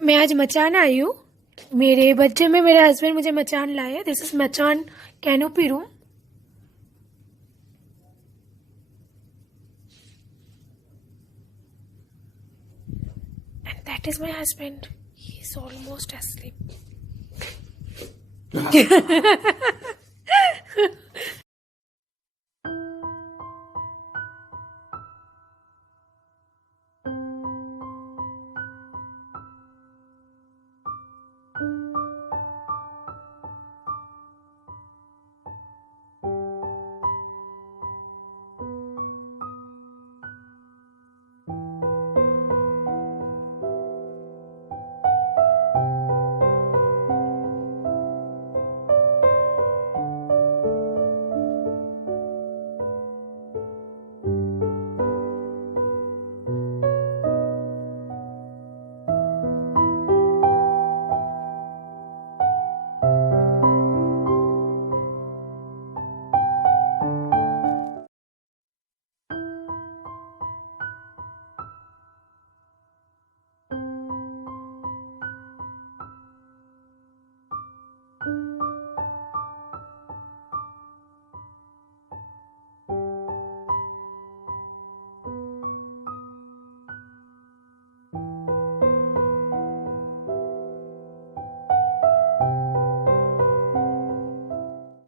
मैं आज मचान आई हूँ। मेरे बच्चे में मेरे हस्बैंड मुझे मचान लाए। दिस इज मचान canopy room. And that is my husband. He is almost asleep.